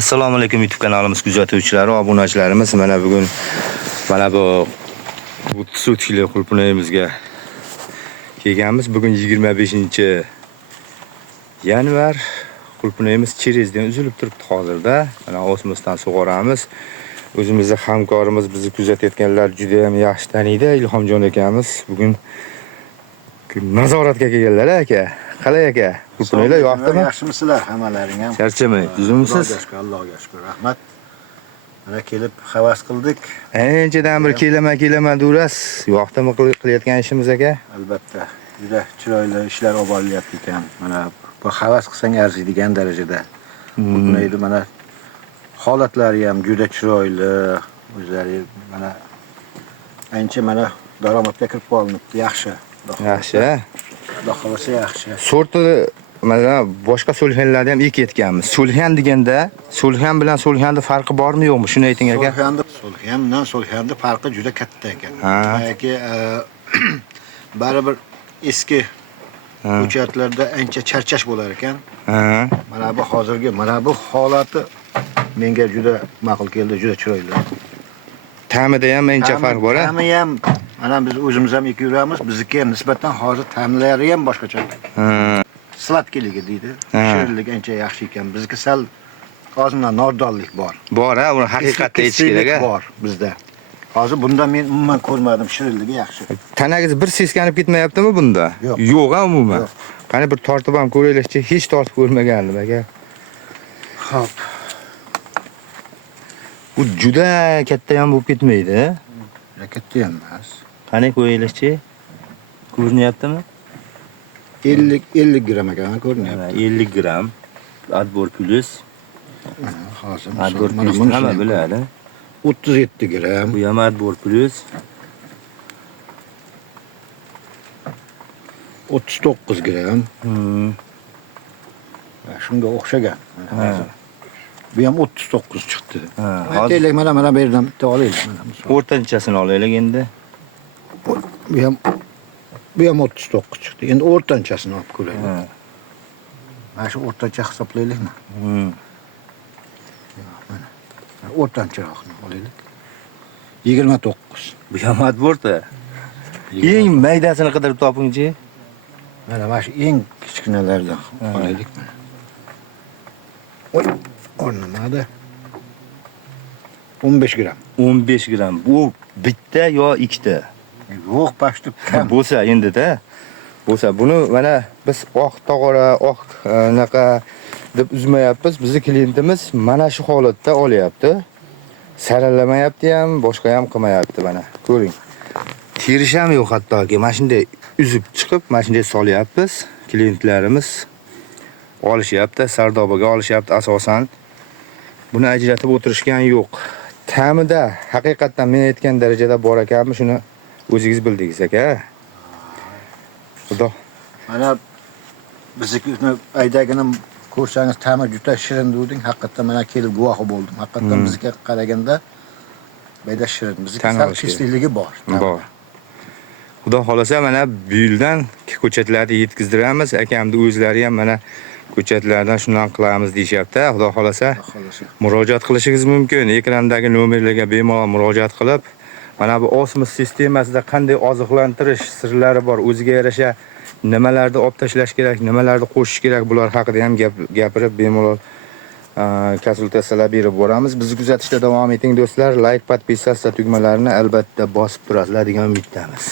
Assalomu alaykum YouTube kanalimiz kuzatuvchilari, obunachilarimiz. Mana bugun bu sutkilik qulpunayimizga kelganmiz. Bugun 25-yanvar. Qulpunayimiz cherezdan uzilib turibdi hozirda. Mana osmosdan sug'oramiz. O'zimizning hamkorimiz bizni kuzatayotganlar juda ham yaxshi taniydi. Ilhomjon akamiz bugun nazoratga kelganlar aka. Qalay aka? Qulpunaylar yoqdimi? Yaxshimisizlar hammalaring ham? Charchamay, uzumsiz? Allohga shukr, rahmat. Mana kelib havas qildik. Anchadan bir kelama duras. Yoqdimi qilayotgan ishimiz aka? Albatta. Juda chiroyli ishlar olib borilyapti ekan. Mana bu havas qilsang arziydigan darajada. Qulpunaydi mana holatlari ham juda chiroyli. O'zlari mana ancha mana daromadga kirib qolinibdi, yaxshi. Yaxshi. Xudo xolasa yaxshi. Sorti mana boshqa sulhanlarni ham ekayotganmiz. Sulhan deganda, sulhan bilan sulhanning farqi bormi yo'qmi? Shuni ayting aka. Sulhan bilan sulhanning farqi juda katta ekan. Yoki baribir eski ko'chatlarda ancha charchash bo'lar ekan. Mana bu hozirgi bu holati menga juda ma'qul keldi, juda chiroyli. Ta'mida ham ancha farq bor. Ta'mi ham mana biz o'zimiz ham ekib yuramiz. Bizga nisbatan hozir ta'mlari ham boshqacha. Sladkiligi deydi. Shirinlik ancha yaxshi ekan. Bizga sal ozgina nordonlik bor. Bor, uni haqiqatda aytish kerak. Bor bizda. Hozir bunda men umuman ko'rmadim, shirinligi yaxshi. Tanagiz bir seskanib ketmayaptimi bunda? Yo'q, umuman. Qani bir tortib ham ko'raylikchi, hech tortib ko'rmagandim aka. Xo'p. Bu juda katta ham bo'lib ketmaydi. Katta ham emas. Qani qo'yaylikchi? Ko'rinyaptimi? 50 gram ekan ko'rinyapti. 50 gram. Adbor plus. Hozir Adbor plus nima biladi? 37 gram. Bu ham Adbor plus. 39 gram. Shunga o'xshagan. Bu ham 39 chiqdi. Aytaylik mana bu yerdan bitta olaylik mana. O'rtanchasini olaylik endi. Bu ham 39 chiqdi. Endi o'rtanchasini olib ko'raylik. Mana shu o'rtancha hisoblaylikmi? Mana. O'rtancharoqni olaylik. 29. Bu ham Adborda. Eng maydasini qidirib topingchi. Mana shu eng kichkinalardan olaylik mana. Oy, o'rnamadi. 15 gram. 15 gram. Bu bitta yo ikkita? Yo'q, pashtu kam. Bo'lsa endi-da. Bo'lsa buni mana biz oq tog'ora, oq naqa deb uzmayapmiz. Bizning klientimiz mana shu holatda olyapti. Saralamayapti ham, boshqa ham qilmayapti mana. Ko'ring. Terish ham yo'q hattoki. Mana shunday uzib chiqib, mana shunday solyapmiz. Klientlarimiz olishyapti, Sardobaga olishyapti asosan. Buni ajratib o'tirishgan yo'q. Ta'mida haqiqatan men aytgan darajada bor ekanmi, shuni o'zingiz bildingiz aka. Xudo. Mana bizni aydagini ko'rsangiz ta'mi juda shirin degding, haqiqatan mana kelib guvohi bo'ldim. Haqiqatan bizga qaraganda bayda shirin. Bizga sal kislikligi bor. Bor. Xudo xolasa mana bu yildan ko'chatlarni yetkazdiramiz. Akamni o'zlari ham mana ko'chatlardan shundan qilamiz deyapti. Xudo xolasa murojaat qilishingiz mumkin. Ekrandagi nomerlarga bemalol murojaat qilib, mana bu osmos sistemasida qanday oziqlantirish sirlari bor, o'ziga yarasha nimalarni olib tashlash kerak, nimalarni qo'shish kerak, bular haqida ham gapirib bemalol konsultatsiyalar berib boramiz. Bizni kuzatishda davom eting do'stlar. Like, podpisatsiya tugmalarini albatta bosib turasizlar degan umiddamiz.